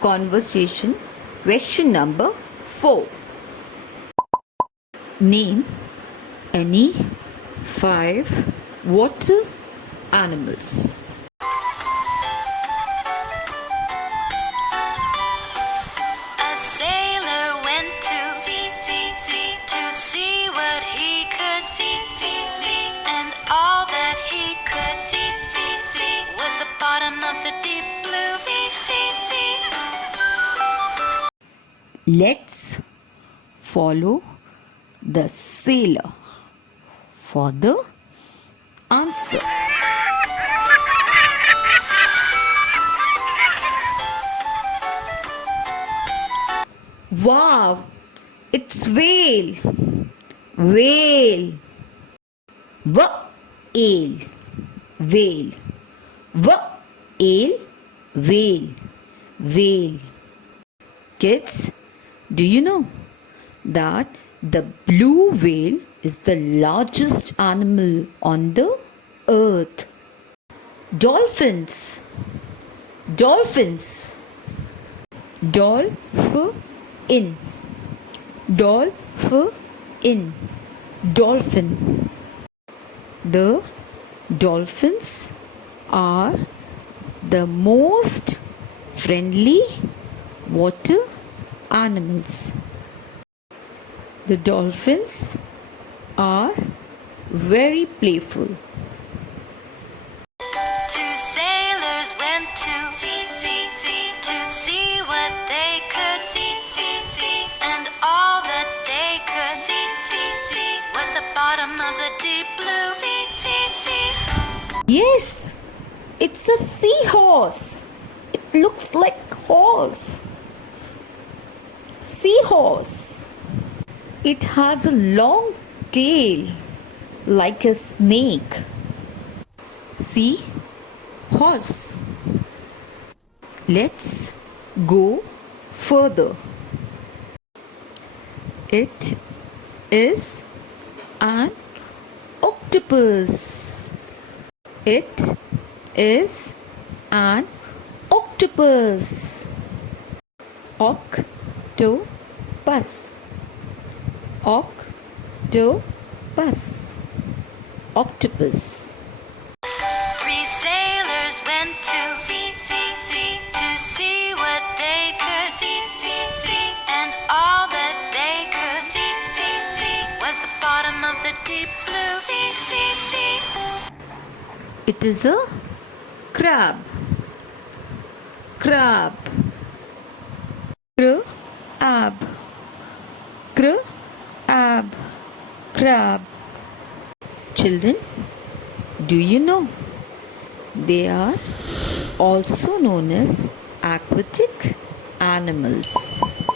conversation. Question number 4. Name any 5 water animals. A sailor went to sea to see what he could see, and all that he could see was the bottom of the deep blue sea. Let's follow the sailor for the answer. Wow, it's whale. Whale. Whale. Whale. Whale. Whale. Whale. Kids, do you know that the blue whale is the largest animal on the earth? Dolphins. Dolphins. Dolphin. Dolphin. Dolphin. The dolphins are the most friendly water animals. The dolphins are very playful. Two sailors went to sea to see what they could see, and all that they could see was the bottom of the deep blue sea. Yes, it's a seahorse. It looks like horse. Seahorse. It has a long tail like a snake. See? Horse. Let's go further. It is an octopus. It is an octopus. Octopus. Octopus. Octopus. Three sailors went to sea to see what they could see, and all that they could see was the bottom of the deep blue sea. It is a crab. Crab. Crab. Crab. Crab. Children, do you know they are also known as aquatic animals?